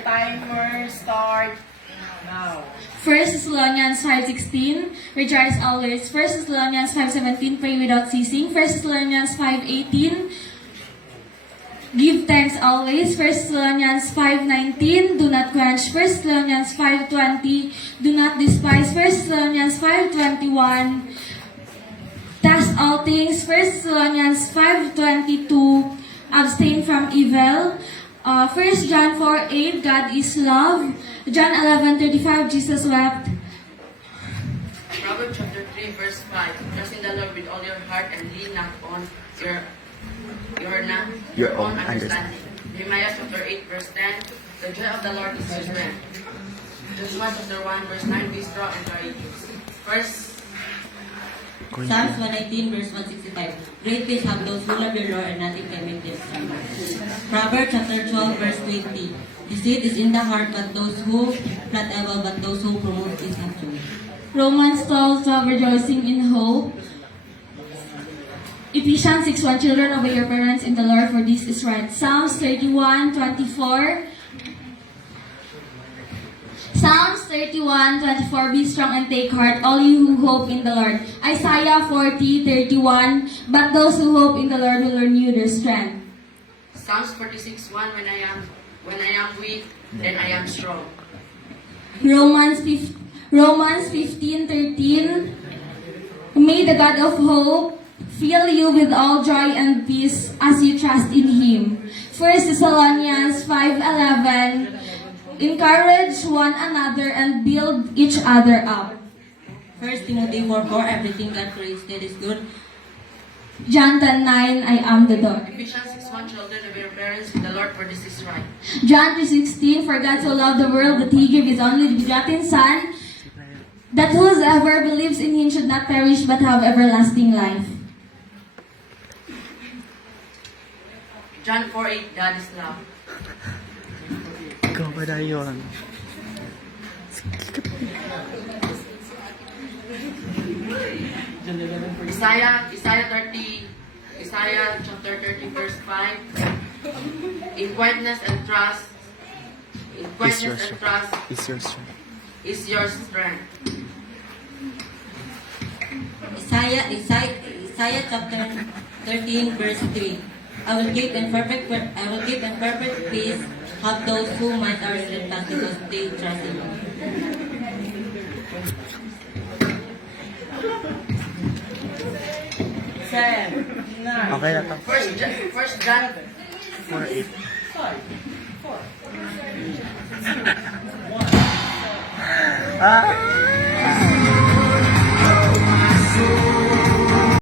Your timer start now. 1 Thessalonians 5:16, rejoice always. 1 Thessalonians 5:17, pray without ceasing. 1 Thessalonians 5:18, give thanks always. 1 Thessalonians 5:19, do not quench. 1 Thessalonians 5:20, do not despise. 1 Thessalonians 5:21, test all things. 1 Thessalonians 5:22, abstain from evil. 1 John 4:8, God is love. John 11:35, Jesus wept. Proverbs chapter 3, verse 5. Trust in the Lord with all your heart and lean not on your own understanding. Nehemiah chapter 8, verse 10. The joy of the Lord is your strength. Joshua chapter 1, verse 9. Be strong and courageous. First, Psalms 119 verse 165. Great peace have those who love your Lord and nothing can make them stumble. Proverbs chapter 12 verse 20. Deceit is in the heart, but those who plot evil, but those who promote peace have joy. Romans 12:12, rejoicing in hope. Ephesians 6:1, children, obey your parents in the Lord, for this is right. Psalms 31:24. Psalms 31:24, be strong and take heart, all you who hope in the Lord. Isaiah 40:31, but those who hope in the Lord will renew their strength. Psalms 46:1. When I am weak, then I am strong. Romans 15:13, may the God of hope fill you with all joy and peace as you trust in Him. 1 Thessalonians 5:11, encourage one another and build each other up. 1 Timothy 4:4. Everything God created is good. John 10:9, I am the door. Ephesians 6:1. Children, obey your parents in the Lord, for this is right. John 3:16, for God so loved the world that He gave His only begotten Son, that whosoever believes in Him should not perish but have everlasting life. John 4:8. God is love. Ikaw ba na yun? Isaiah chapter 30 verse 5. In quietness and trust, It's your strength. is your strength. Isaiah chapter 13 verse 3. I will keep in perfect peace have those who might are steadfast because they trust in you. Okay na to. First John 4:8. 5, 4, 3, 2, 1. Ah!